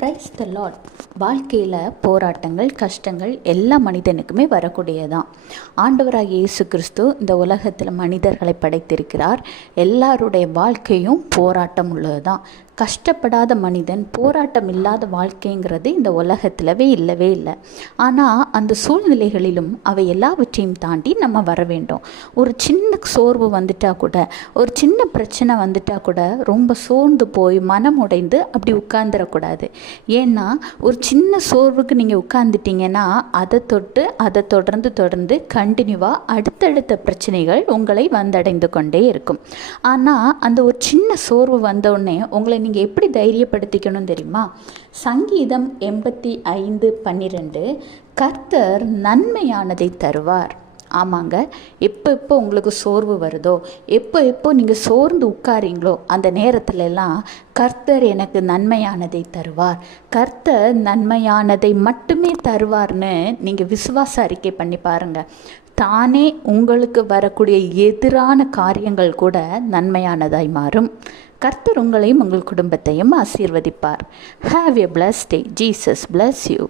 Praise the Lord. வாழ்க்கையில் போராட்டங்கள், கஷ்டங்கள் எல்லா மனிதனுக்குமே வரக்கூடியதான். ஆண்டவராகிய இயேசு கிறிஸ்து இந்த உலகத்தில் மனிதர்களை படைத்திருக்கிறார். எல்லாருடைய வாழ்க்கையும் போராட்டம் உள்ளது தான். கஷ்டப்படாத மனிதன், போராட்டம் இல்லாத வாழ்க்கைங்கிறது இந்த உலகத்திலவே இல்லவே இல்லை. ஆனால் அந்த சூழ்நிலைகளிலும் அவை எல்லாவற்றையும் தாண்டி நம்ம வர வேண்டும். ஒரு சின்ன சோர்வு வந்துட்டால் கூட, ஒரு சின்ன பிரச்சனை வந்துட்டால் கூட ரொம்ப சோர்ந்து போய் மனம் உடைந்து அப்படி உட்கார்ந்துடக்கூடாது. ஏன்னா ஒரு சின்ன சோர்வுக்கு நீங்கள் உட்கார்ந்துட்டீங்கன்னா அதை தொடர்ந்து கண்டினியூவாக அடுத்தடுத்த பிரச்சனைகள் உங்களை வந்தடைந்து கொண்டே இருக்கும். ஆனால் அந்த ஒரு சின்ன சோர்வு வந்தோடனே உங்களை நீங்கள் எப்படி தைரியப்படுத்திக்கணும் தெரியுமா? சங்கீதம் 85:12 கர்த்தர் நன்மையானதை தருவார். ஆமாங்க, எப்போ உங்களுக்கு சோர்வு வருதோ, எப்போ நீங்கள் சோர்ந்து உட்காரீங்களோ அந்த நேரத்துலலாம் கர்த்தர் எனக்கு நன்மையானதை தருவார், கர்த்தர் நன்மையானதை மட்டுமே தருவார்னு நீங்கள் விசுவாச அறிக்கை பண்ணி பாருங்கள். தானே உங்களுக்கு வரக்கூடிய எதிரான காரியங்கள் கூட நன்மையானதாய் மாறும். கர்த்தர் உங்களையும் உங்கள் குடும்பத்தையும் ஆசீர்வதிப்பார். Have a blessed day. Jesus bless you.